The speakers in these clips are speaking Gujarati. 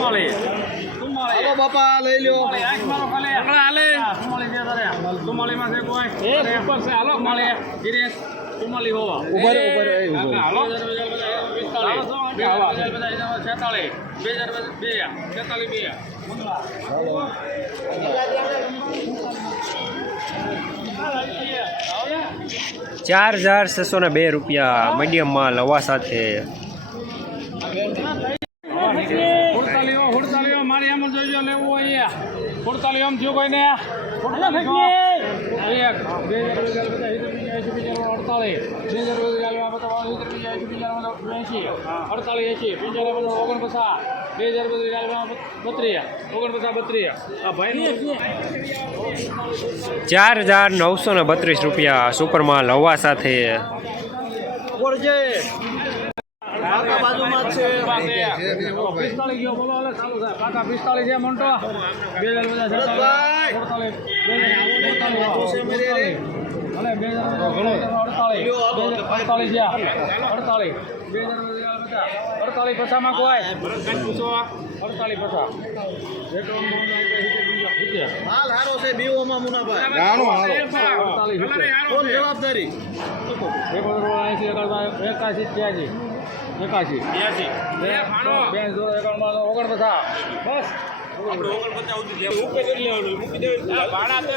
હાલો બાપા લઈ લ્યો છે કોઈ એ ઉપર છે ગિરીશ હોવા છેતાલીસ બે હજાર બે છેતાલીસ બે ચાર હજાર છસો ને બે રૂપિયા મીડિયમ માલ હવા સાથે જોઈજો લેવું હોય હુડતાલીઓ એમ થયું કોઈને? એક. બે હજાર રૂપિયા અડતાલીસ. બે હજાર રૂપિયા એસી અડતાલીસ એસી બીજા બધા ઓગણપચાસ. બે હજાર બત્રીસ. ઓગણપચાસ બત્રીસ. આ ભાઈ ચાર હજાર નવસો ને બત્રીસ રૂપિયા સુપરમાં હવા સાથે. કાકા બાજુમાં જ છે. પિસ્તાલીસ ગયો બોલો હાલે ચાલુ થાય કાકા પિસ્તાલીસ છે મોન્ટો બે હજાર બધા ભરતભાઈ. અડતાલીસ બે હજાર અડતાલીસ અડતાલીસ અડતાલીસ બે હજાર અડતાલીસ પછામાં કોઈ અડતાલીસ પછા હાલ હારો છે બીઓમાં મુનાભાઈ હારો કોણ જવાબદારી એકાસી ત્યાસી એકાશી બે જોડે એકાવનમાં ઓગણપચાસ બસ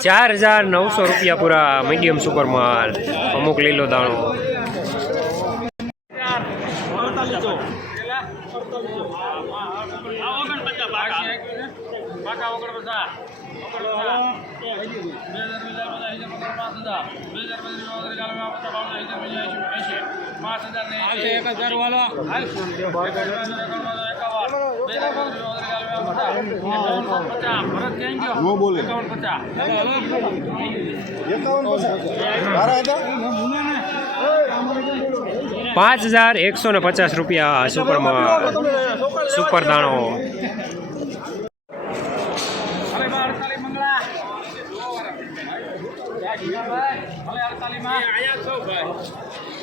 ચાર હજાર નવસો રૂપિયા પૂરા મીડિયમ સુપર માલ અમુક લીલો દાણો પાંચ હજાર એકસો ને પચાસ રૂપિયા સુપરમા સુપર દાણો. અડતાલીસ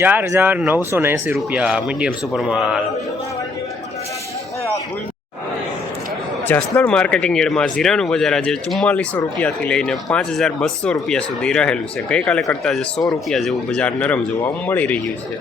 ચાર હજાર નવસો ને એંસી રૂપિયા મીડિયમ સુપર માલ જસદણ માર્કેટિંગ યાર્ડમાં જીરાનું બજાર આજે ચુમ્માલીસો રૂપિયાથી લઈને પાંચ હજાર બસો રૂપિયા સુધી રહેલું છે. ગઈકાલે કરતાં જે સો રૂપિયા જેવું બજાર નરમ જોવા મળી રહ્યું છે.